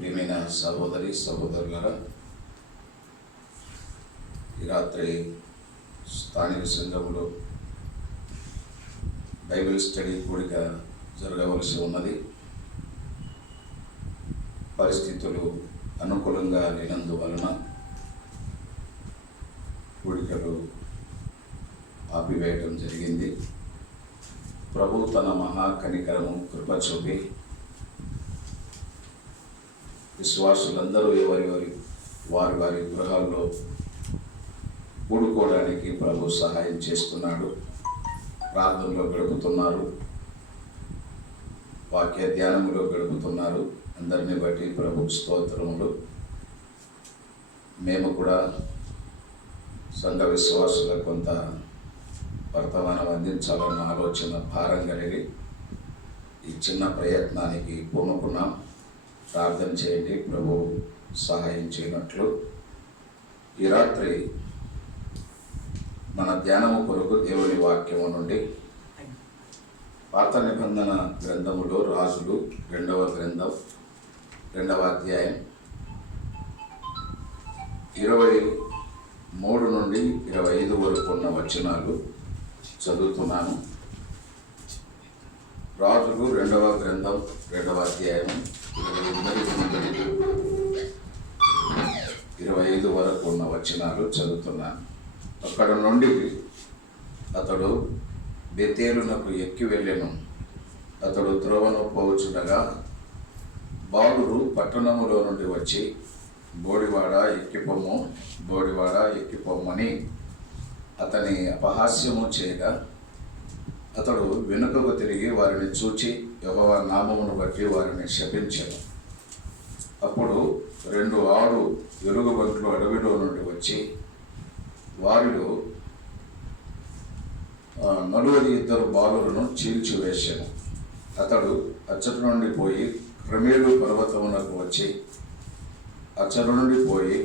ప్రియమైన సహోదరి సహోదరులారా, ఈ రాత్రి స్థానిక సంఘంలో బైబిల్ స్టడీ కూడిక జరగవలసి ఉన్నది. పరిస్థితులు అనుకూలంగా లేనందువలన కూడికలు ఆపివేయటం జరిగింది. ప్రభు తన మహాకనికరము కృప చూపి విశ్వాసులందరూ వారి గృహాల్లో కూడుకోవడానికి ప్రభు సహాయం చేస్తున్నాడు. ప్రార్థనలో గడుపుతున్నారు, వాక్య ధ్యానంలో గడుపుతున్నారు. అందరిని బట్టి ప్రభు స్తోత్రములు. మేము కూడా సంఘ విశ్వాసులకు కొంత వర్తమానం అందించాలన్న ఆలోచన భారం కలిగి ఈ చిన్న ప్రయత్నానికి పూనుకున్నాం. ప్రార్థన చేయండి, ప్రభు సహాయం చేయనట్లు. ఈ రాత్రి మన ధ్యానము కొరకు దేవుని వాక్యము నుండి పాత నిబంధన గ్రంథములో రాజులు 2వ గ్రంథం 2వ అధ్యాయం 23 నుండి 25 వరకు ఉన్న వచనాలు చదువుతున్నాను. రాజులు 2వ గ్రంథం 2వ అధ్యాయం 25 వరకు ఉన్న వచనాలు చదువుతున్నాను. అక్కడ నుండి అతడు బెతేలునకు ఎక్కి వెళ్ళెను. అతడు త్రోవను పోవచ్చుండగా బాలురు పట్టణములో నుండి వచ్చి బోడివాడ ఎక్కిపోమ్మని అతని అపహాస్యము చేయగా అతడు వెనుకకు తిరిగి వారిని చూచి యెహోవా నామమును బట్టి వారిని శపించెను. అప్పుడు 2 ఆడు ఎలుగుబంట్లు అడవిలో నుండి వచ్చి వారిలో 42 బాలులను చీల్చివేశాను. అతడు అచ్చటి నుండి పోయి క్రమేలు పర్వతమునకు వచ్చి అచ్చటి నుండి పోయి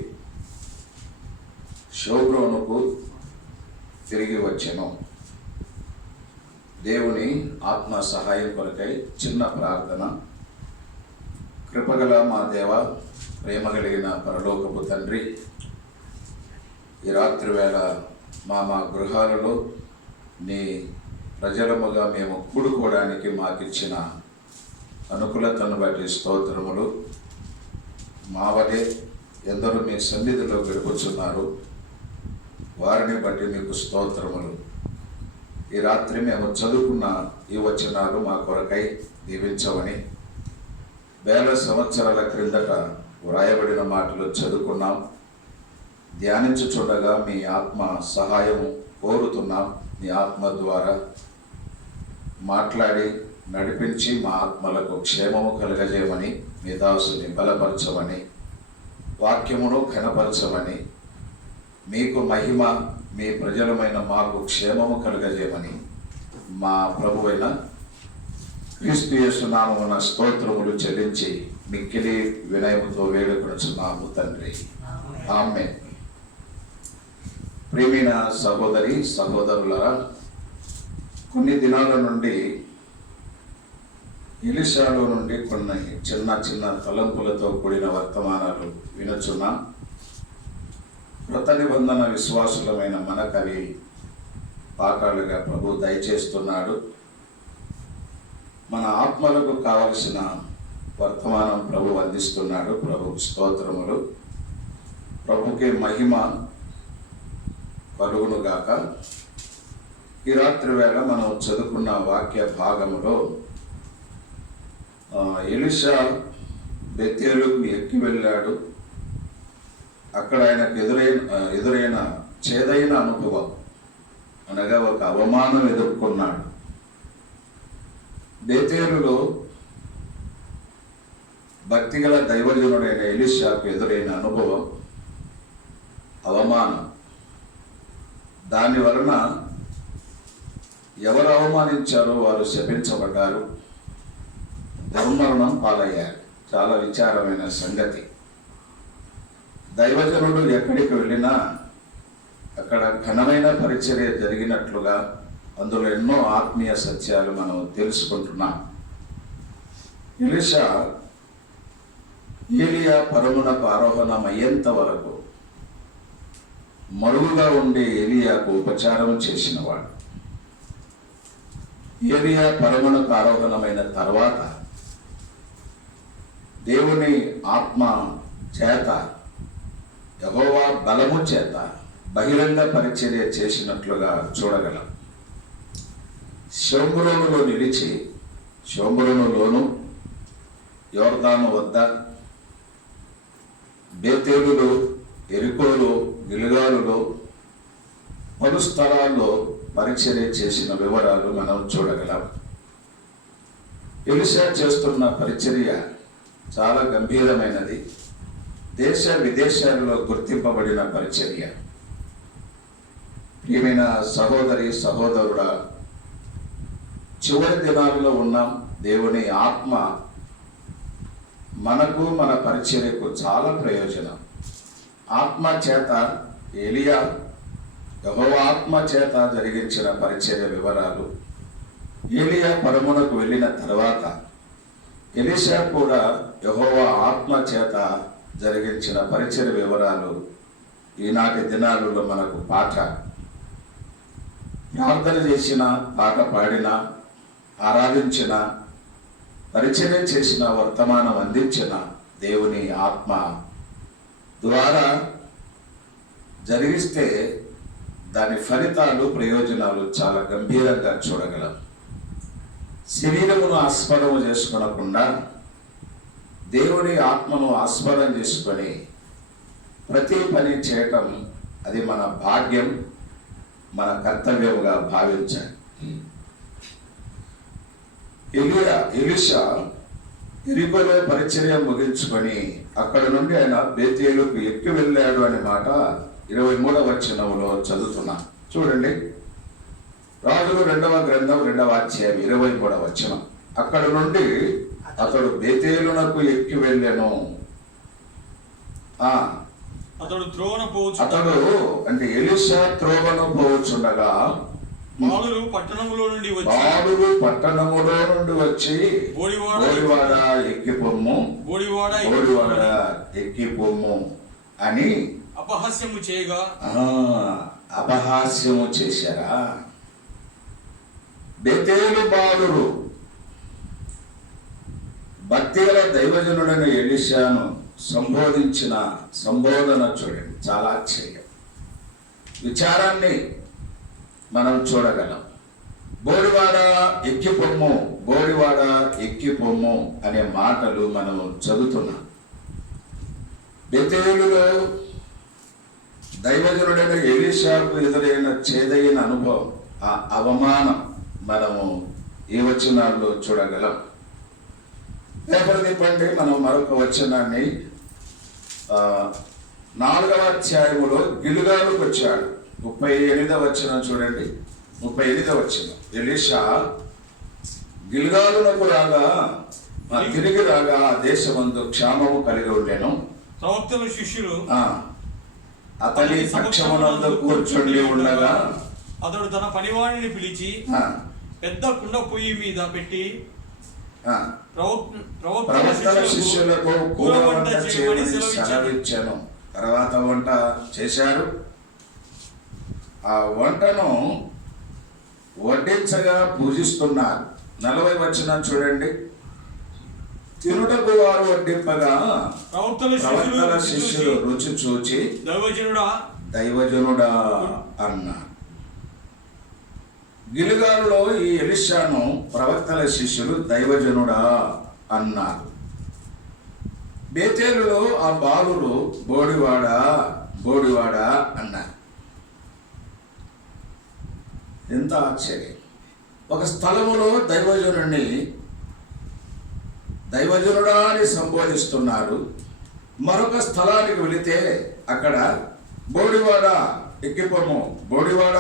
షోబ్రోనుకు తిరిగి వచ్చాను. దేవుని ఆత్మ సహాయం కొరకై చిన్న ప్రార్థన. కృపగల మా దేవ, ప్రేమ కలిగిన పరలోకపు తండ్రి, ఈ రాత్రి వేళ మా గృహాలలో నీ ప్రజలముగా మేము కూడుకోవడానికి మాకిచ్చిన అనుకూలతను బట్టి స్తోత్రములు. మా వలె ఎందరూ మీ సన్నిధిలో గడుపుచున్నారు, వారిని బట్టి మీకు స్తోత్రములు. ఈ రాత్రి మేము చదువుకున్న ఈ వచనాలు మా కొరకై దీవించవని, వేల సంవత్సరాల క్రిందట వ్రాయబడిన మాటలు చదువుకున్నాం. ధ్యానించుచుండగా మీ ఆత్మ సహాయము కోరుతున్నాం. మీ ఆత్మ ద్వారా మాట్లాడి నడిపించి మా ఆత్మలకు క్షేమము కలుగజేయమని, మీ దాసుని బలపరచమని, వాక్యమును ఘనపరచమని, మీకు మహిమ, మీ ప్రజలమైన మాకు క్షేమము కలుగజేయమని మా ప్రభువైన క్రీస్తు యేసు నామమున స్తోత్రములు చెల్లించి మిక్కిలి వినయముతో వేడుకొనుచున్నాము తండ్రి. ఆమేన్. ప్రియమైన సహోదరి సహోదరులారా, కొన్ని దినాల నుండి ఎలీషాలో నుండి కొన్ని చిన్న తలంపులతో కూడిన వర్తమానాలు వినుచున్నాం. కృత నిబంధన విశ్వాసులమైన మనకవి పాఠాలుగా ప్రభు దయచేస్తున్నాడు. మన ఆత్మలకు కావలసిన వర్తమానం ప్రభు అందిస్తున్నాడు. ప్రభుకు స్తోత్రములు. ప్రభుకే మహిమ కలుగునుగాక. ఈ రాత్రి వేళ మనం చదువుకున్న వాక్య భాగములో ఎలీషా బెతేలుకు ఎక్కి వెళ్ళాడు. అక్కడ ఆయనకు ఎదురైన చేదైన అనుభవం అనగా ఒక అవమానం ఎదుర్కొన్నాడు. బెతేలులో భక్తిగల దైవజనుడైన ఎలీషాకు ఎదురైన అనుభవం అవమానం. దాని వలన ఎవరు అవమానించారో వారు శపించబడ్డారు, దుర్మరణం పాలయ్యారు. చాలా విచారమైన సంగతి. దైవజనుడు ఎక్కడికి వెళ్ళినా అక్కడ ఘనమైన పరిచర్య జరిగినట్లుగా అందులో ఎన్నో ఆత్మీయ సత్యాలు మనం తెలుసుకుంటున్నాం. ఎలీషా ఏలియా పరమునకు ఆరోహణమయ్యేంత వరకు మరువుగా ఉండే ఏలియాకు ఉపచారం చేసినవాడు. ఏలియా పరమునకు ఆరోహణమైన తర్వాత దేవుని ఆత్మ చేత, యెహోవా బలము చేత బహిరంగ పరిచర్య చేసినట్లుగా చూడగలం. షోమ్రోనులో నిలిచి, షోమ్రోనులోను, యోర్దాను వద్ద, బేతేలులో, ఎరికోలో, గిల్గాలులో, పలు స్థలాల్లో పరిచర్య చేసిన వివరాలు మనం చూడగలం. ఎలీషా చేస్తున్న పరిచర్య చాలా గంభీరమైనది. దేశ విదేశాలలో గుర్తింపబడిన పరిచర్య. ప్రియమైన సహోదరి సహోదరుడా, చివరి దినాల్లో ఉన్నాం. దేవుని ఆత్మ మనకు, మన పరిచర్యకు చాలా ప్రయోజనం. ఆత్మ చేత ఏలియా, యెహోవా ఆత్మ చేత జరిగించిన పరిచర్య వివరాలు, ఏలియా పరమునకు వెళ్ళిన తర్వాత ఎలీషా కూడా యెహోవా ఆత్మ చేత జరిగించిన పరిచర్య వివరాలు ఈనాటి దినాలలో మనకు పాఠ. ప్రార్థన చేసిన, పాట పాడిన, ఆరాధించిన, పరిచర్య చేసిన, వర్తమానం అందించిన దేవుని ఆత్మ ద్వారా జరిగిస్తే దాని ఫలితాలు, ప్రయోజనాలు చాలా గంభీరంగా చూడగలం. శరీరమును ఆస్పదము చేసుకొనకుండా దేవుని ఆత్మను ఆస్పదం చేసుకొని ప్రతి పని చేయటం, అది మన భాగ్యం, మన కర్తవ్యముగా భావించాలి. ఎలీషా ఎరికోలో పరిచర్య ముగించుకొని అక్కడ నుండి ఆయన బేతేలుకు ఎక్కి వెళ్ళాడు అనే మాట 23వ వచనంలో చదువుతున్నా. చూడండి, రాజులు 2వ గ్రంథం 2వ అధ్యాయం 23వ వచనం. అక్కడ నుండి అతడు బేతేలునకు ఎక్కి వెళ్ళెను. అతడు అంటే ఎలీషా త్రోవను పోవచ్చుండగా బాలురు పట్టణములో నుండి వచ్చి బోడివాడ ఎక్కిపొమ్ము, బోడివాడ ఎక్కిపొమ్ము అని అపహాస్యము చేయగా, అపహాస్యము చేశారా? బేతేలు బాలురు భక్తిగల దైవజనుడైన ఎలీషాను సంబోధించిన సంబోధన చూడండి, చాలా ఆశ్చర్యం. విచారాన్ని మనం చూడగలం. బోడివాడ ఎక్కిపొమ్ము, బోడివాడ ఎక్కిపొమ్ము అనే మాటలు మనం చదువుతున్నాం. బేతేలులో దైవజనుడైన ఎలీషాకు ఎదురైన చేదైన అనుభవం, ఆ అవమానం మనము ఈ వచనాల్లో చూడగలం. పేపర్ తిప్పండి, మనం మరొక వచనాన్ని 4వ అధ్యాయములో గిల్గాలుకు వచ్చాడు. 38వ వచనం చూడండి, 38వ వచనం. ఎలీషా గిల్గాలునకు రాగా, తిరిగి రాగా ఆ దేశమందు క్షామము కలిగి ఉండెను. ప్రవక్తల శిష్యులు అతని పక్షమునందు కూర్చుండి ఉండగా అతడు తన పనివాడిని పిలిచి పెద్ద కుండ పొయ్యి మీద పెట్టి ప్రవక్తల శిష్యులకు కూర వంట చేయమని సెలవిచ్చాను. తర్వాత వంట చేశారు. ఆ వంటను వడ్డించగా పూజిస్తున్నారు. 40వ వచనం చూడండి. తినుటకు వారు వడ్డింపగా ప్రవక్తల శిష్యులు రుచి చూచి దైవజనుడా అన్నారు. గిల్గాలులో ఈ ఎలీషాను ప్రవక్తల శిష్యులు దైవజనుడా అన్నారు. బేతేలులో ఆ బాలురు బోడివాడ బోడివాడ అన్నారు. ఎంత ఆశ్చర్యం! ఒక స్థలములో దైవజనుడా అని సంబోధిస్తున్నారు. మరొక స్థలానికి వెళితే అక్కడ బోడివాడ ఎక్కిపొమ్ము, బోడివాడ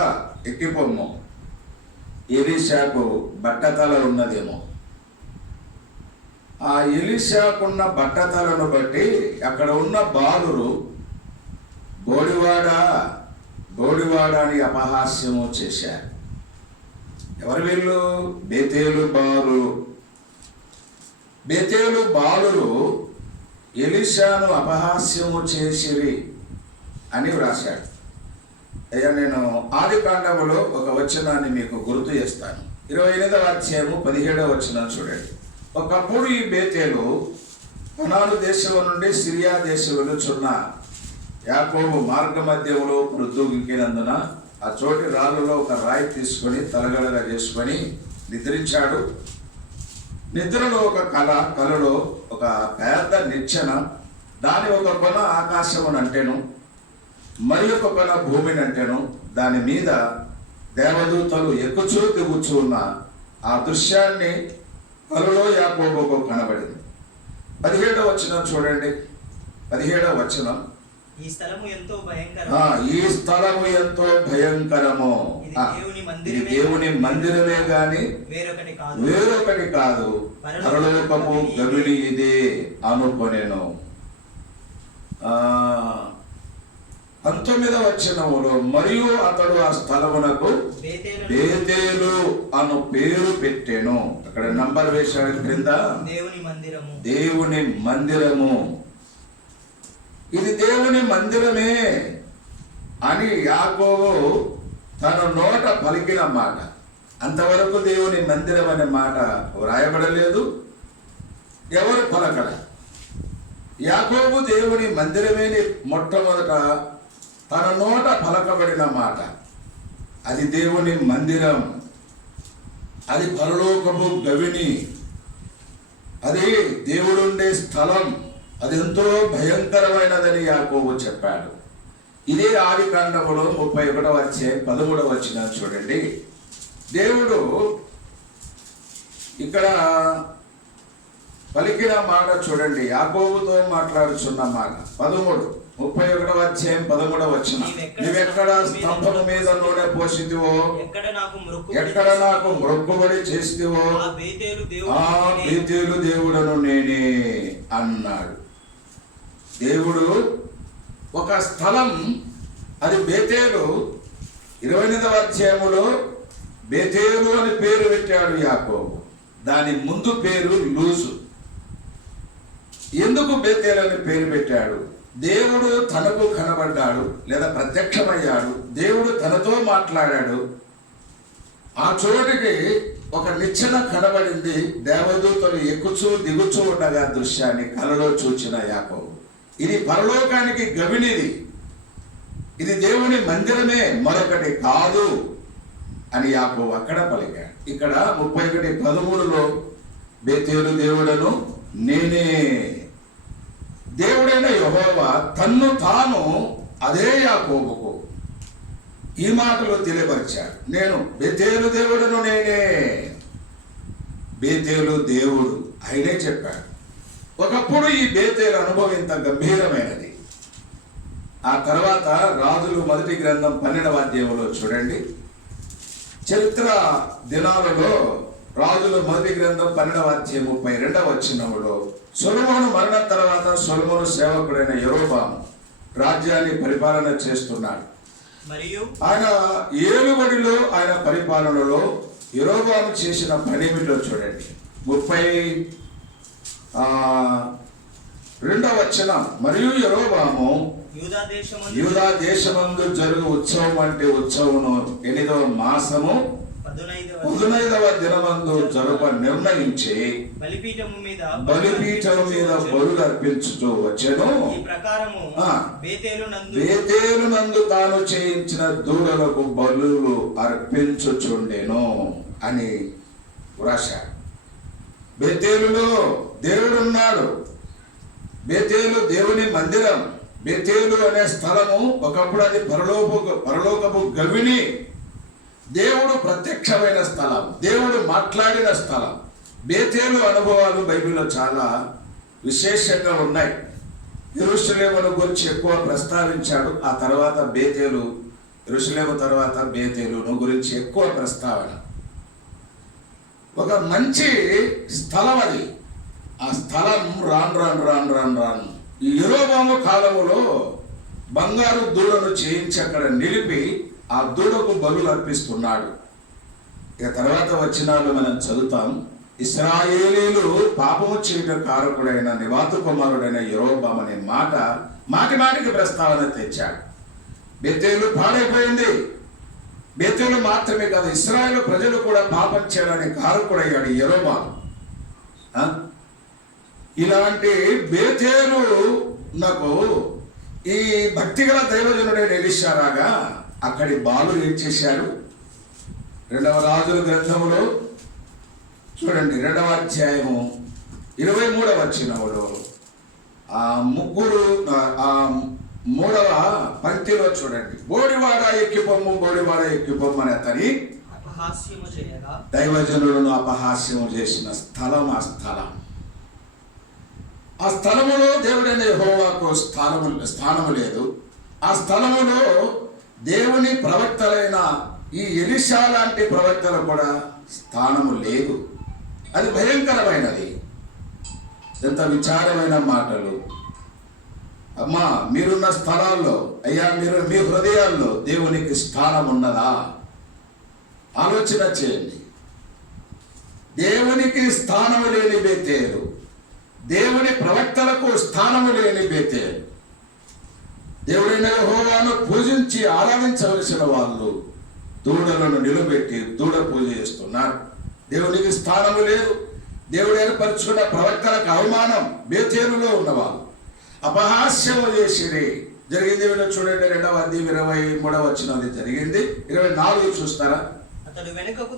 ఎక్కిపొమ్ము. ఎలీషాకు బట్టతల ఉన్నదేమో. ఆ ఎలీషాకున్న బట్టతలను బట్టి అక్కడ ఉన్న బాలురు బోడివాడ బోడివాడ అని అపహాస్యము చేశారు. ఎవరు వీళ్ళు? బేతేలు బాలురు ఎలీషాను అపహాస్యము చేసిరి అని వ్రాశాడు. అయ్యా, నేను ఆది కాండములో ఒక వచనాన్ని మీకు గుర్తు చేస్తాను. 28వ అధ్యాయము 17వ వచనం చూడండి. ఒకప్పుడు ఈ బేతేలు కనాను దేశం నుండి సిరియా దేశం వెలుచున్న యాకోబు మార్గ మధ్యములో మృద్దుగినందున ఆ చోటి రాళ్ళలో ఒక రాయి తీసుకొని తలగడగా చేసుకొని నిద్రించాడు. నిద్రలో ఒక కలలో ఒక పెద్ద నిచ్చెన, దాని ఒక కొన ఆకాశమును అంటెను, మరి ఒక కొన భూమిని అంటెను. దాని మీద దేవదూతలు ఎక్కుచూ దిగుచూ ఉన్న ఆ దృశ్యాన్ని కలలో యాకోబుకు కనబడింది. 17వ వచనం చూడండి. 17వ వచనం, ఈ స్థలము ఎంతో భయంకరము. ఇది దేవుని మందిరమే గాని వేరొకటి కాదు, పరలోకము గవిడి ఇదే అనుకొనెను. 19వ వచనములో, మరియు అతడు ఆ స్థలమునకు బేతేలు అను పేరు పెట్టెను. అక్కడ నంబర్ వేశాడు క్రింద, దేవుని మందిరము. ఇది దేవుని మందిరమే అని యాకోబు తన నోట పలికిన మాట. అంతవరకు దేవుని మందిరం అనే మాట వ్రాయబడలేదు, ఎవరు పలకల. యాకోబు దేవుని మందిరమేని మొట్టమొదట తన నోట పలకబడిన మాట. అది దేవుని మందిరం, అది పరలోకపు గవిని, అది దేవుడుండే స్థలం, అది ఎంతో భయంకరమైనదని యాకోబు చెప్పాడు. ఇదే ఆది కాండములో 31వ అధ్యాయం 13వ వచనం చూడండి. దేవుడు ఇక్కడ పలికిన మాట చూడండి, యాకోబుతో మాట్లాడుచున్న మాట. 31వ అధ్యాయం 13వ వచనం, నీవెక్కడ స్తంభము మీద నూనె పోసితివో, ఎక్కడ నాకు మొక్కుబడి చేసితివో ఆ బేతేలు దేవుడను నేనే అన్నాడు. దేవుడు ఒక స్థలం, అది బేతేలు. 28వ అధ్యాయములో బేతేలు అని పేరు పెట్టాడు యాకోబు. దాని ముందు పేరు లూజు. ఎందుకు బేతేలు అని పేరు పెట్టాడు? దేవుడు తనకు కనబడ్డాడు లేదా ప్రత్యక్షమయ్యాడు, దేవుడు తనతో మాట్లాడాడు. ఆ చోటికి ఒక నిచ్చెన కనబడింది, దేవదూతలు ఎక్కుచూ దిగుచూ ఉండగా దృశ్యాన్ని కలలో చూచిన యాకోబు. ఇది పరలోకానికి గవినిది, ఇది దేవుని మందిరమే, మరొకటి కాదు అని యాకోబు అక్కడ పలికాడు. ఇక్కడ 31:13లో బేతేలు దేవుడను నేనే. దేవుడైన యెహోవా తన్ను తాను అదే యాకోబుకు ఈ మాటలు తెలియపరిచాడు. నేను బేతేలు దేవుడను నేనే. బేతేలు దేవుడు ఆయనే చెప్పాడు. ఒకప్పుడు ఈ బేతేలు అనుభవం ఇంత గంభీరమైనది. ఆ తర్వాత రాజులు మొదటి గ్రంథం 12వ అధ్యాయంలో చూడండి. చరిత్ర దినాలలో రాజులు మొదటి గ్రంథం 12వ అధ్యాయం 32వ వచనములో, సొలొమోను మరణ తర్వాత సొలొమోను సేవకుడైన యెరోబాము రాజ్యాన్ని పరిపాలన చేస్తున్నాడు. ఆయన ఏలుబడిలో, ఆయన పరిపాలనలో యెరోబాము చేసిన పనేమిటో చూడండి. 32వ వచనం, మరియు యెరోబాము యూదా దేశమందు జరుగు ఉత్సవం అంటే ఉత్సవమును 8వ మాసము 15వ దినమందు జరుప నిర్ణయించి బలిపీఠము మీద బలులు అర్పించుతూ వచ్చెను. బేతేలు నందు తాను చేయించిన దూడలకు బలులు అర్పించుచుండెను అని వ్రాశాడు. బేతేలులో దేవుడున్నాడు. బేతేలు దేవుని మందిరం. బేతేలు అనే స్థలము ఒకప్పుడు అది పరలోకపు గవిని, దేవుడు ప్రత్యక్షమైన స్థలం, దేవుడు మాట్లాడిన స్థలం. బేతేలు అనుభవాలు బైబిల్లో చాలా విశేషంగా ఉన్నాయి. యెరూషలేమును గురించి ఎక్కువ ప్రస్తావించాడు. ఆ తర్వాత బేతేలు, యెరూషలేము తర్వాత బేతేలును గురించి ఎక్కువ ప్రస్తావన. ఒక మంచి స్థలం అది. ఆ స్థలం రాను ఈ యెరోబాము కాలములో బంగారు దూడను చేయించి అక్కడ నిలిపి ఆ దూడకు బలులు అర్పిస్తున్నాడు. ఇక తర్వాత వచనాలు మనం చదువుతాం. ఇశ్రాయేలీలు పాపము చేయట కారకుడైన నివాత కుమారుడైన యెరోబాము అనే మాట మాటి మాటికి ప్రస్తావన తెచ్చాడు. బేతేలు పాడైపోయింది. బేతేలు మాత్రమే కాదు, ఇశ్రాయేలు ప్రజలు కూడా పాపం చేయడానికి కారకుడయ్యాడు యెరోబాము. ఇలాంటి బేతేలు నాకు ఈ భక్తిగల దైవజనుడైన ఎలీషా రాగా అక్కడి బాలురు ఏం చేశారు? 2వ రాజుల గ్రంథములో చూడండి, 2వ అధ్యాయము 23వ వచనములో ఆ 3వ పంక్తిలో చూడండి, బోడివాడ ఎక్కిపొమ్ము, బోడివాడ ఎక్కిపొమ్ము అని అతని అపహాస్యము చేయగా దైవజనులను అపహాస్యము చేసిన స్థలం ఆ స్థలం. ఆ స్థలములో దేవుడైన యెహోవాకు స్థానము లేదు. ఆ స్థలములో దేవుని ప్రవక్తలైన ఈ ఎలీషా లాంటి ప్రవక్తలు కూడా స్థానము లేదు. అది భయంకరమైనది. ఎంత విచారమైన మాటలు. అమ్మా, మీరున్న స్థలాల్లో, అయ్యా మీరు మీ హృదయాల్లో దేవునికి స్థానం ఉన్నదా? ఆలోచన చేయండి. దేవునికి స్థానము లేని బేతేలు, దేవుని ప్రవక్తలకు స్థానము లేని బేతేలు. దేవుడైన యెహోవాను పూజించి ఆరాధించవలసిన వాళ్ళు దూడలను నిలబెట్టి దూడ పూజ చేస్తున్నారు. దేవునికి స్థానము లేదు. దేవుడు ఏర్పరచుకున్న ప్రవక్తలకు అవమానం. బేతేలులో ఉన్నవాళ్ళు అపహాస్యము చేసిరి. జరిగింది వీళ్ళు చూడండి, 2వ అధ్యాయం 23వ వచనం జరిగింది. 24 చూస్తారా? అతడు వెనుకకు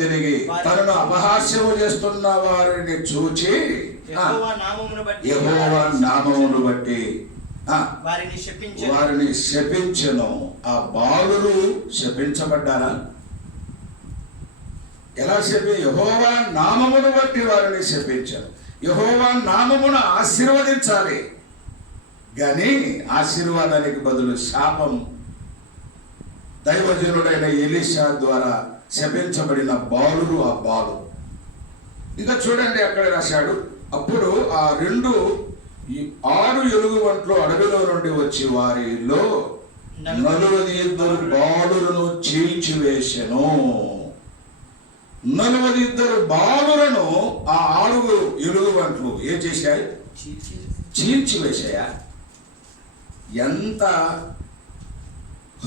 తిరిగి తనను అపహాస్యము చేస్తున్న వారిని చూచి యెహోవా నామమును బట్టి వారిని శపించెను. ఆ బాలురు శపించబడ్డారా? ఎలా యెహోవా నామమును బట్టి వారిని శపించెను. యెహోవా నామమును ఆశీర్వదించాలి, కానీ ఆశీర్వాదానికి బదులు శాపం. దైవజనుడైన ఎలీషా ద్వారా శపించబడిన బాలురు ఆ బాలు. ఇంకా చూడండి, అక్కడ రాశాడు, అప్పుడు ఆ 6 ఎలుగుబంట్లు అడవిలో నుండి వచ్చి వారిలో 42 బాలులను చీల్చివేసెను. 42 బాలులను ఆ 6 ఎలుగుబంట్లు ఏం చేశాయి? చీల్చివేశాయా? ఎంత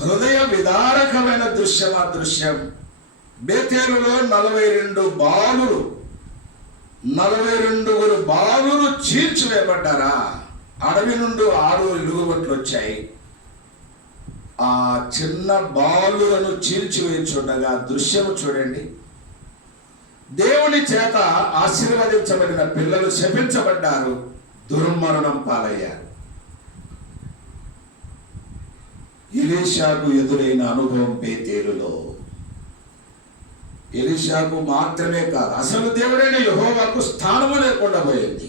హృదయ విదారకమైన దృశ్యం ఆ దృశ్యం. బేతేలులో 42 బాలురు చీల్చివేయబడ్డారా? అడవి నుండి 6 ఎలుగుబంట్లు వచ్చాయి. ఆ చిన్న బాలులను చీల్చివేయుచుండగా దృశ్యము చూడండి. దేవుని చేత ఆశీర్వదించబడిన పిల్లలు శపించబడ్డారు, దుర్మరణం పాలయ్యారు. ఎలీషాకు ఎదురైన అనుభవం బేతేలులో. ఎలీషాకు మాత్రమే కాదు, అసలు దేవుడైన యెహోవాకు స్థానము లేకుండా పోయింది.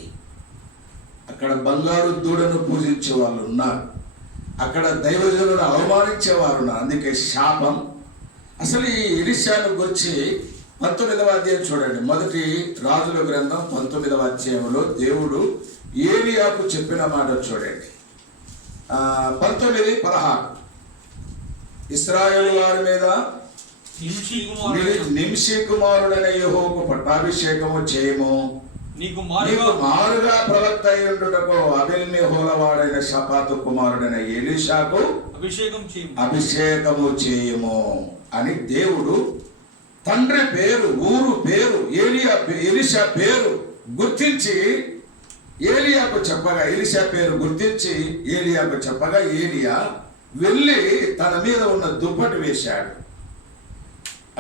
అక్కడ బంగారు దూడను పూజించే వాళ్ళు ఉన్నారు, అక్కడ దైవజనులను అవమానించేవారు ఉన్నారు. అందుకే శాపం. అసలు ఈ ఎలీషాను గురించి 19వ అధ్యాయం చూడండి. 1 రాజుల గ్రంథం 19వ అధ్యాయంలో దేవుడు ఏలియాకు చెప్పిన మాట చూడండి. 19:16 ఇశ్రాయేలు వారి మీద నింషీ కుమారుడైన యెహోవాకు పట్టాభిషేకము చేయము, నీకు మారుగా ప్రవక్త అయ్యుండుటకు అబీల్మెహోల వాడైన షాపాతు కుమారుడైన ఎలీషాకు అభిషేకము చేయము అని దేవుడు తండ్రి పేరు, ఊరు పేరు, ఎలీషా పేరు గుర్తించి ఏలియాకు చెప్పగా, ఎలీషా పేరు గుర్తించి ఏలియాకు చెప్పగా ఏలియా వెళ్ళి తన మీద ఉన్న దుప్పటి వేశాడు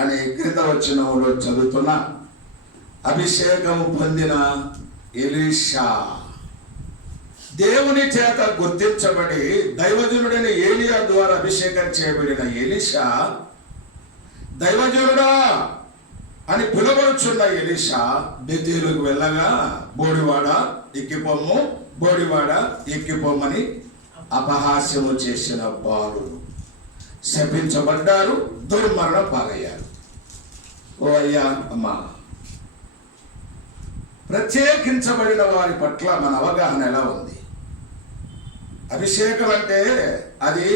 అని క్రింద వచనంలో చదువుతున్నా. అభిషేకము పొందిన ఎలీషా దేవుని చేత గుర్తించబడి దైవజనుడైన ఏలియా ద్వారా అభిషేకం చేయబడిన ఎలీషా దైవజనుడా అని పిలువబడుచున్న ఎలీషా బేతేలుకు వెళ్ళగా బోడివాడ ఎక్కిపోమ్ము, బోడివాడ ఎక్కిపోమ్మని అపహాస్యము చేసిన బాలురు శపించబడ్డారు, దుర్మరణం పాలయ్యారు. ఓ అయ్యా అమ్మా, ప్రత్యేకించబడిన వారి పట్ల మన అవగాహన ఎలా ఉంది? అభిషేకం అంటే అది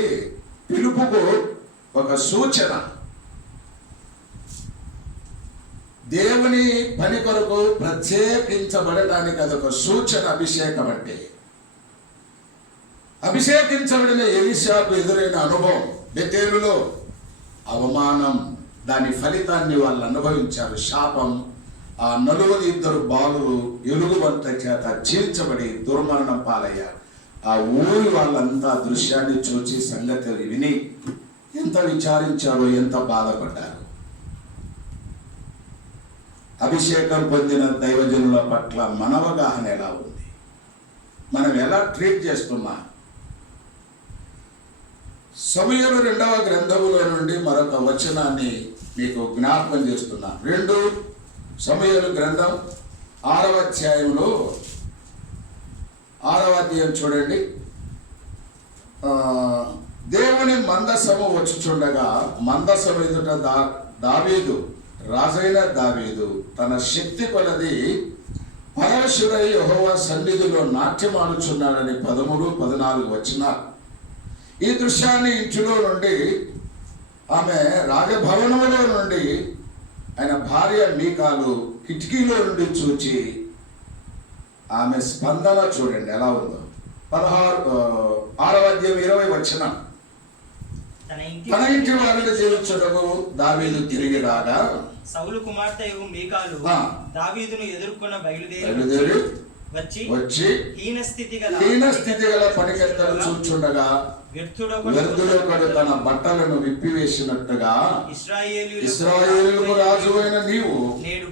పిలుపుకు ఒక సూచన. దేవుని పని కొరకు ప్రత్యేకించబడటానికి అదొక సూచన. అభిషేకం అంటే అభిషేకించబడిన ఎలీషాకు ఎదురైన అనుభవం, బెతేలులో అవమానం, దాని ఫలితాన్ని వాళ్ళు అనుభవించారు. శాపం. ఆ 42 బాలురు ఎలుగుబంట చేత చీల్చబడి దుర్మరణం పాలయ్యారు. ఆ ఊరి వాళ్ళంతా దృశ్యాన్ని చూచి సంగతులు విని ఎంత విచారించారో, ఎంత బాధపడ్డారు. అభిషేకం పొందిన దైవజనుల పట్ల మన అవగాహన ఎలా ఉంది? మనం ఎలా ట్రీట్ చేస్తున్నాం? సమూయేలు 2వ గ్రంథములో నుండి మరొక వచనాన్ని మీకు జ్ఞాపకం చేస్తున్నా. 2 సమూయేలు గ్రంథం 6వ అధ్యాయంలో 6వ అధ్యాయం చూడండి. దేవుని మందసము వచ్చుచుండగా మందసము ఎదుట దావీదు, రాజైన దావీదు తన శక్తి కొలది పరవశుడై యెహోవా సన్నిధిలో నాట్యమాడుచున్నాడని 13, 14 వచనాలు. ఈ దృశ్యాన్ని ఇంటిలో నుండి, ఆమె రాజభవనములో నుండి ఆయన భార్య మీకాలు కిటికీలో నుండి చూచి ఆమె స్పందన చూడండి ఎలా ఉందో. 6వ అధ్యాయం 20 వచనం. తన ఇంటి వారిని జీవించుటకు దావీదు తిరిగి రాగా సౌలు కుమార్తె మీకాలు దావీదును ఎదుర్కొన్న బయలుదేరి వచ్చి హీన స్థితి గల పనికెత్తలు చూచుండగా వ్యర్థుడొకడు తన బట్టలను విప్పివేసినట్టుగా ఇశ్రాయేలుకు రాజువైన నీవు నేడు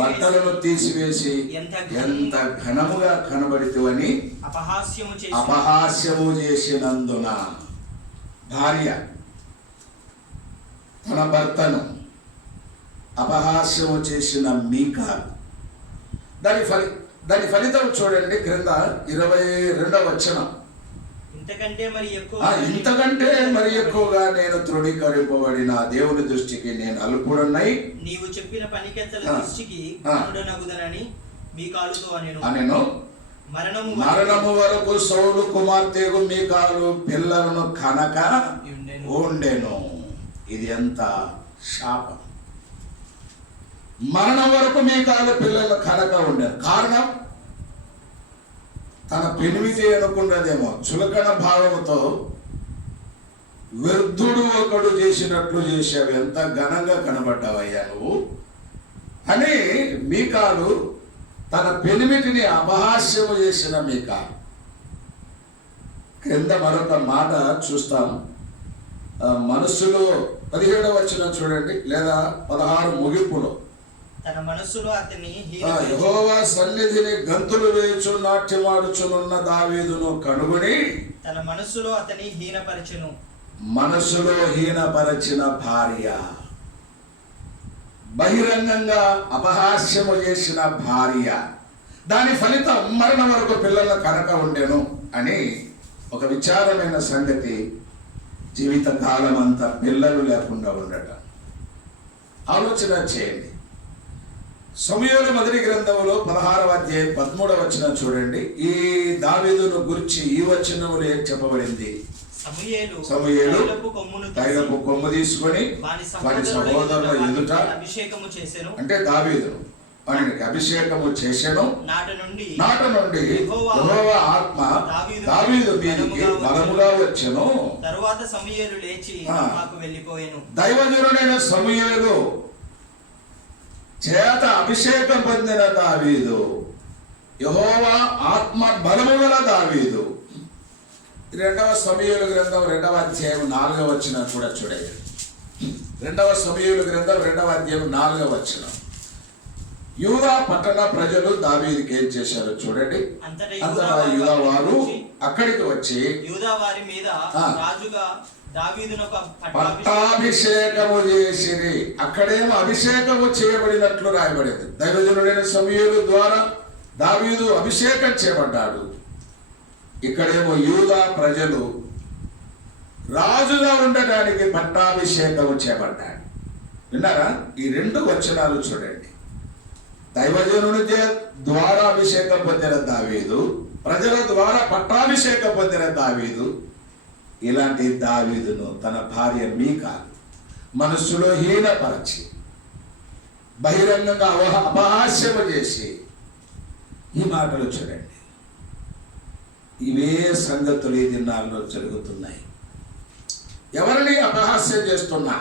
బట్టలను తీసివేసి ఎంత ఘనముగా కనబడితివని అపహాస్యము చేసినందున. భార్య తన భర్తను అపహాస్యము చేసిన మీకాలు. దాని ఫలితం చూడండి క్రింద 22వ వచనం. ఇంతకంటే మరి ఎక్కువగా నేను తృణీకరింపబడిన దేవుని దృష్టికి నేను అల్పుడనై నీవు చెప్పిన పనికెత్తల దృష్టికి నగుదనని మీకాలుతో అనెను. మరణము వరకు సౌలు కుమార్తెకు మీకాలు పిల్లలను కనక ఉండెను. ఇది ఎంత శాపం! మరణం వరకు మీకాలు పిల్లలు కనక ఉండెను. కారణం, తన పెనిమిటి అనుకున్నదేమో చులకన భావముతో వ్యర్థుడు ఒకడు చేసినట్లు చేశావు, ఎంత ఘనంగా కనబడ్డావయ్యా నువ్వు అని మీకాలు తన పెనిమిటిని అపహాస్యము చేసిన మీకాలు. క్రింద మరొక మాట చూస్తాం. మనస్సులో 17వ వచనం చూడండి, లేదా 16 ముగింపులో. తన మనస్సులో అతని యెహోవా సన్నిధిని గంతులు వేయచు నాట్యమాడుచునున్న దావీదును కనుగొని తన మనస్సులో అతని హీనపరచెను. మనస్సులో హీనపరచిన భార్య, బహిరంగంగా అపహాస్యము చేసిన భార్య, దాని ఫలితం మరణం వరకు పిల్లల కనక ఉండెను అని ఒక విచారమైన సంగతి. జీవితకాలం అంతా పిల్లలు లేకుండా ఉండటం. ఆలోచన చేయండి. సమూయేలు మొదటి గ్రంథంలో 16వ అధ్యాయం 13వ వచనం చూడండి. ఈ దావీదును గురించి ఈ వచనములో ఏం చెప్పబడింది? సమూయేలు తైలపు కొమ్ము తీసుకొని వారి సహోదరుల ఎదుట అభిషేకము చేసెను. అంటే దావీదును వానికి అభిషేకము చేసెను. నాట నుండి యెహోవా ఆత్మ దావీదు మీదికి బలముగా వచ్చెను. తరువాత సమూయేలు లేచి వెళ్ళిపోయెను. దైవజనుడైన సమూయేలు చేత అభిషేకం పొందిన దావీదు, యెహోవా ఆత్మ బలము గల దావీదు. 2వ సమూయేలు గ్రంథం 2వ అధ్యాయం 4వ వచనం కూడా చూడండి. 2వ సమూయేలు గ్రంథం 2వ అధ్యాయం 4వ వచనం. యూదా పట్టణ ప్రజలు దావీదుకి ఏం చేశారో చూడండి. అంతటా యూదా వారు అక్కడికి వచ్చి యూదా వారి మీద రాజుగా పట్టాభిషేకము చేసిరి. అక్కడేమో అభిషేకము చేయబడినట్లు రాయబడింది. దైవజనుడైన సమూయేలు ద్వారా దావీదు అభిషేకం చేయబడ్డాడు. ఇక్కడేమో యూదా ప్రజలు రాజుగా ఉండడానికి పట్టాభిషేకము చేయబడ్డాడు. విన్నారా? ఈ 2 వచనాలు చూడండి. దైవజనుడి ద్వారా అభిషేకం పొందిన దావీదు, ప్రజల ద్వారా పట్టాభిషేకం పొందిన దావీదు. ఇలాంటి దావీదును తన భార్య మీకాలు మనస్సులో హీనపరచి బహిరంగంగా అపహాస్యము చేసి ఈ మాటలు చూడండి. ఇవే సంగతులు ఈ దినాల్లో జరుగుతున్నాయి. ఎవరిని అపహాస్యం చేస్తున్నా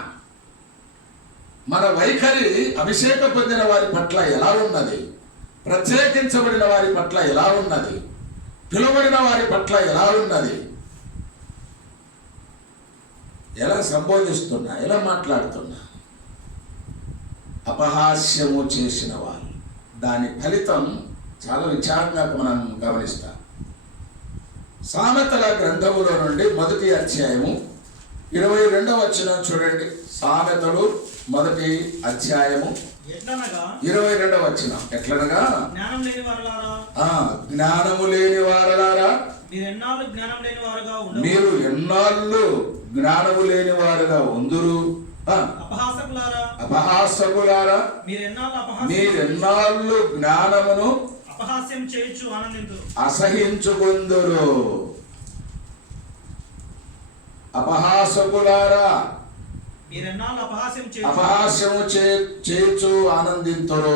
మన వైఖరి అభిషేక పొందిన వారి పట్ల ఎలా ఉన్నది, ప్రత్యేకించబడిన వారి పట్ల ఎలా ఉన్నది, పిలువబడిన వారి పట్ల ఎలా ఉన్నది, ఎలా సంబోధిస్తున్నా, ఎలా మాట్లాడుతున్నా. అపహాస్యము చేసిన వారు దాని ఫలితం చాలా విచారంగా మనం గమనిస్తాం. సామెతల గ్రంథములో నుండి 1వ అధ్యాయము 22వ వచనం చూడండి. సామెతలు 1వ అధ్యాయము 22వ వచనం. ఎట్లనగా జ్ఞానం లేని వారలారా, జ్ఞానము లేని వారలారా, మీరు ఎన్నాళ్ళు జ్ఞానం లేని వారుగా ఉండరు. మీరు ఎన్నాళ్ళు జ్ఞానము లేని వారుగా ఉందురు. అపహాసకులారా, అపహాసకులారా, మీరెన్నాళ్ళు జ్ఞానమును అపహాస్యం చేయొచ్చు ఆనందింతురు. అసహించుకుందురు. అపహాసకులారా, మీరెన్నాళ్ళు అపహాస్యము చేయొచ్చు ఆనందింతురు.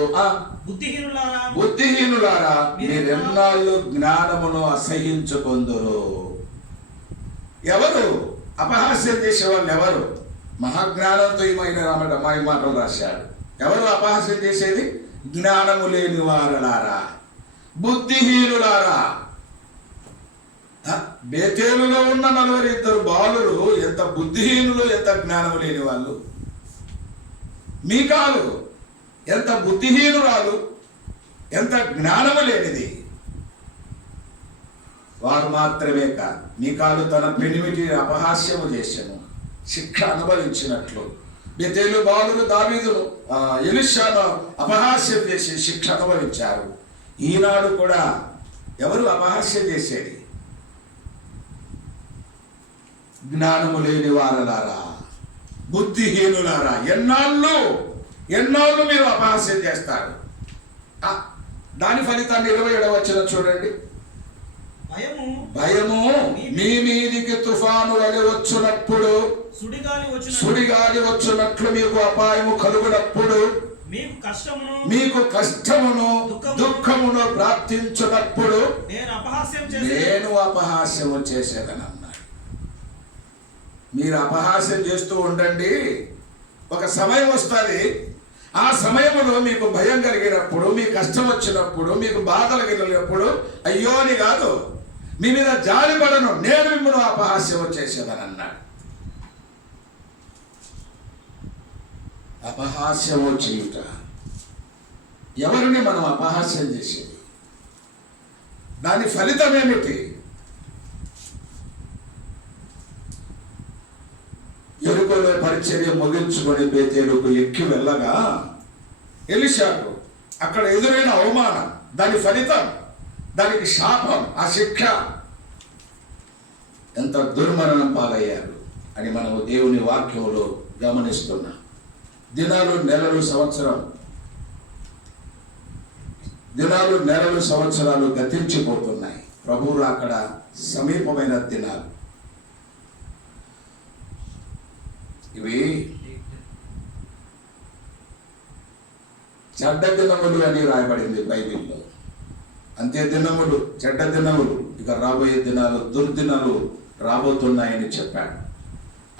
బుద్ధిహీనులారా, బుద్ధిహీనులారా, మీరెన్నాళ్ళు జ్ఞానమును అసహించుకుందురు. ఎవరు అపహాస్యం చేసేవాళ్ళు? ఎవరు? మహాజ్ఞానంతో ఈ మాటలు రాశాడు. ఎవరు అపహాస్యం చేసేది? జ్ఞానము లేని వారలారా, బుద్ధిహీనులారా. బేతేలులో ఉన్న 42 బాలురు ఎంత బుద్ధిహీనులు, ఎంత జ్ఞానము లేని వాళ్ళు. మీకాలు ఎంత బుద్ధిహీనురాలు, ఎంత జ్ఞానము లేనిది. వారు మాత్రమే కాదు, మీకాలు తన పెనిమిటి అపహాస్యము చేసెను, శిక్ష అనుభవించినట్లు. బెతేలు బాలురు దావీదును ఎలీషాను అపహాస్యం చేసి శిక్ష అనుభవించారు. ఈనాడు కూడా ఎవరు అపహాస్యం చేసేది? జ్ఞానము లేని వారలారా, బుద్ధిహీనులారా, ఎన్నాళ్ళు మీరు అపహాస్యం చేస్తారు. దాని ఫలితాన్ని 27వ వచనం చూడండి. భయము మీ మీదికి తుఫాను వలె వచ్చినప్పుడు, సుడిగాలి వచ్చినట్లు మీకు అపాయము కలుగునప్పుడు, మీకు కష్టమును దుఃఖమును ప్రాప్తించినప్పుడు నేను అపహాస్యము చేసేదనన్నాడు. మీరు అపహాస్యం చేస్తూ ఉండండి. ఒక సమయం వస్తుంది, ఆ సమయంలో మీకు భయం కలిగినప్పుడు, మీ కష్టం వచ్చినప్పుడు, మీకు బాధ కలిగినప్పుడు అయ్యో అని కాదు, మీ మీద జాలి పడను, నేను మిమ్మల్ని అపహాస్యం చేసేదని అన్నాడు. అపహాస్యము చేయుట. ఎవరిని మనం అపహాస్యం చేసేది? దాని ఫలితం ఏమిటి? ఎరుకలో పరిచర్య ముగించుకొని బేతేలుకు ఎక్కి వెళ్ళగా ఎలీషాకు అక్కడ ఎదురైన అవమానం, దాని ఫలితం, దానికి శాపం, ఆ శిక్ష, ఎంత దుర్మరణం పాలయ్యారు అని మనము దేవుని వాక్యంలో గమనిస్తున్నాం. దినాలు నెలలు సంవత్సరాలు గతించిపోతున్నాయి. ప్రభువు అక్కడ సమీపమైన దినాలు ఇవి. చెడ్డ దినములు అని రాయబడింది బైబిల్లో. అంతే దినములు, చెడ్డ దినములు, ఇక రాబోయే దినాలు, దుర్దినాలు రాబోతున్నాయని చెప్పాడు.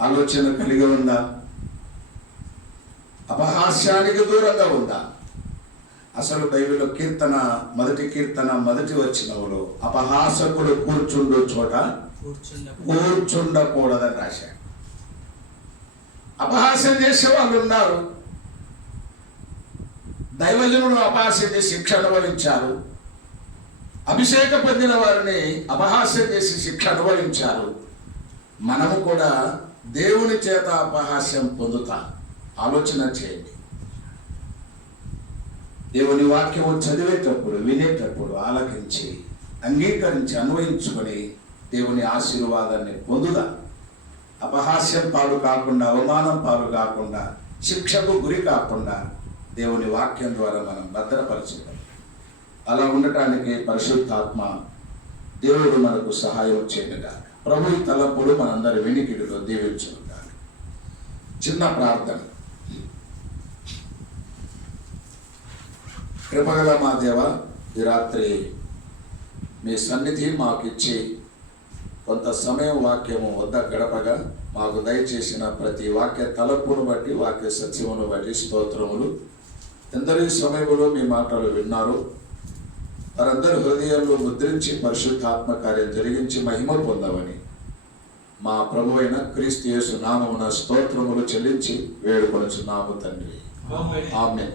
ఆలోచన కలిగి ఉందా? అపహాస్యానికి దూరంగా ఉందా? అసలు బైబిల్లో కీర్తన 1వ కీర్తన 1వ వచనంలో అపహాసకుడు కూర్చుండు చోట కూర్చుండకూడదని రాశాడు. అపహాస్యం చేసే వాళ్ళు ఉన్నారు. దైవజనుడు అపహాస్యం చేసి శిక్ష అనుభవించారు. అభిషేక పొందిన వారిని అపహాస్యం చేసి శిక్ష అనుభవించారు. మనము కూడా దేవుని చేత అపహాస్యం పొందుతాం. ఆలోచన చేయండి. దేవుని వాక్యము చదివేటప్పుడు, వినేటప్పుడు ఆలకించి, అంగీకరించి, అన్వయించుకొని దేవుని ఆశీర్వాదాన్ని పొందుదాం. అపహాస్యం పాలు కాకుండా, అవమానం పాలు కాకుండా, శిక్షకు గురి కాకుండా దేవుని వాక్యం ద్వారా మనం భద్రపరచుకోవాలి. అలా ఉండటానికి పరిశుద్ధాత్మ దేవుడు మనకు సహాయం చేయనుగా. ప్రభు ఈ తలపుడు మనందరి వెనికిడిలో దీవించునుగా. చిన్న ప్రార్థన. కృపగల మా దేవ, ఈ రాత్రి మీ సన్నిధి మాకు ఇచ్చి కొంత సమయం వాక్యము వద్ద గడపగా మాకు దయచేసిన ప్రతి వాక్య తలపును బట్టి, వాక్య సత్యమును బట్టి స్తోత్రములు. ఎందరి సమయంలో మీ మాటలు విన్నారు, వారందరి హృదయాల్లో ముద్రించి పరిశుద్ధాత్మ కార్యం జరిగించి మహిమ పొందవని మా ప్రభు అయిన క్రీస్తు యేసు నామమున స్తోత్రములు చెల్లించి వేడుకొనుచున్నాము తండ్రి. ఆమేన్.